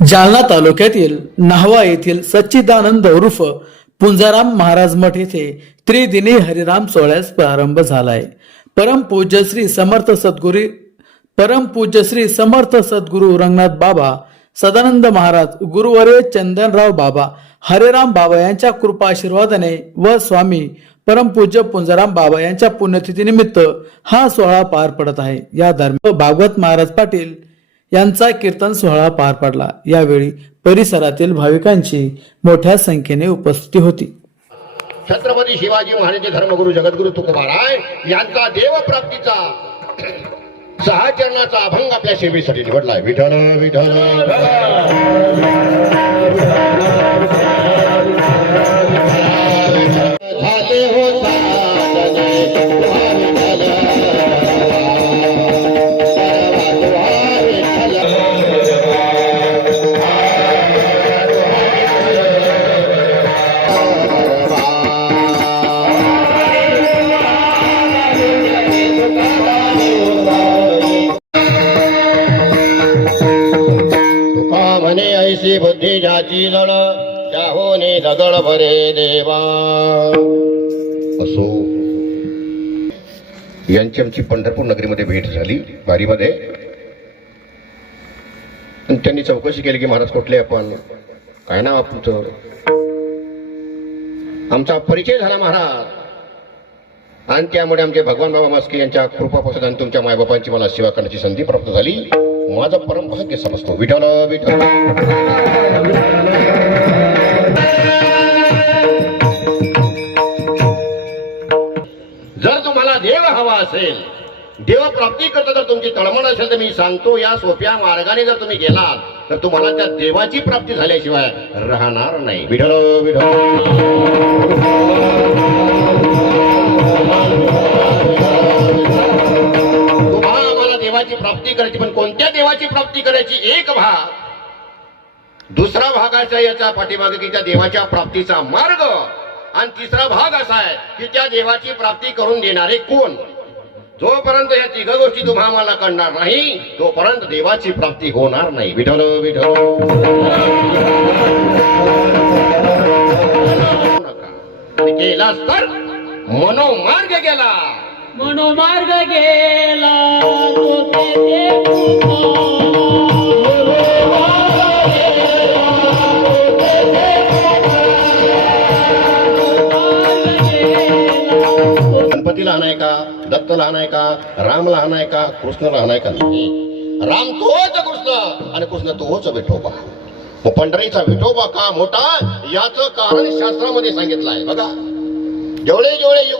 जालना तालुक्यातील नाहवा येथील सच्चिदानंद उर्फ पुंजाराम महाराज मठ येथे त्रिदिनी हरिराम सोहळ्यास प्रारंभ झालाय. परम पूज्य श्री समर्थ सद्गुरी परम पूज्य श्री समर्थ सद्गुरू रंगनाथ बाबा सदानंद महाराज गुरुवर्य चंदनराव बाबा हरेराम बाबा यांच्या कृपा आशीर्वादाने व स्वामी परमपूज्य पुंजाराम बाबा यांच्या पुण्यतिथीनिमित्त हा सोहळा पार पडत आहे. या दरम्यान भागवत महाराज पाटील यांचा कीर्तन सोहळा पार पडला. यावेळी परिसरातील भाविकांची मोठ्या संख्येने उपस्थिती होती. छत्रपती शिवाजी महाराज धर्मगुरु जगद्गुरु तुकोबाराय यांचा देवप्राप्तीचा सहाचरणाचा अभंग आपल्या सेवेसाठी निवडलाय विठ्ठल विठ्ठल. म्हणे ऐशी बुद्धी ज्याची जण त्याहोने दगड भरे देवा. असो. यांची आमची पंढरपूर नगरीमध्ये भेट झाली वारीमध्ये. त्यांनी चौकशी केली की महाराज कुठले आपण? काय नाव आपलं? आमचा परिचय झाला महाराज. आणि त्यामुळे आमचे भगवान बाबा मास्के यांच्या कृपापासून आणि तुमच्या मायबापांची मला सेवा करण्याची संधी प्राप्त झाली. माझं परम भाग्य समजतो. विठ्ठल विठ्ठल. जर तुम्हाला देव हवा असेल देव प्राप्ती करता जर तुमची तळमळ असेल तर मी सांगतो या सोप्या मार्गाने जर तुम्ही गेलात तर तुम्हाला त्या देवाची प्राप्ती झाल्याशिवाय राहणार नाही. विठल विठल प्राप्ती करायची पण कोणत्या देवाची प्राप्ती करायची? एक भाग. दुसरा भागाचा याचा पाठीमागे की त्या देवाच्या प्राप्तीचा मार्ग. आणि तिसरा भाग असा आहे की त्या देवाची प्राप्ती करून देणारे कोण? जोपर्यंत या तिघ गोष्टी तुम्हाला कळणार नाही तोपर्यंत देवाची प्राप्ती होणार नाही. विठल विठल केलास तर मनोमार्ग गेला. मनोमार्ग गेला गणपती लहान आहे का? दत्त लहान आहे का? राम लहान आहे का? कृष्ण लहान आहे का राम तोच कृष्ण आणि कृष्ण तोच विठोबा. मग पंढरीचा विठोबा का मोठा? याचं कारण शास्त्रामध्ये सांगितलं आहे. बघा. जेवढे जेवढे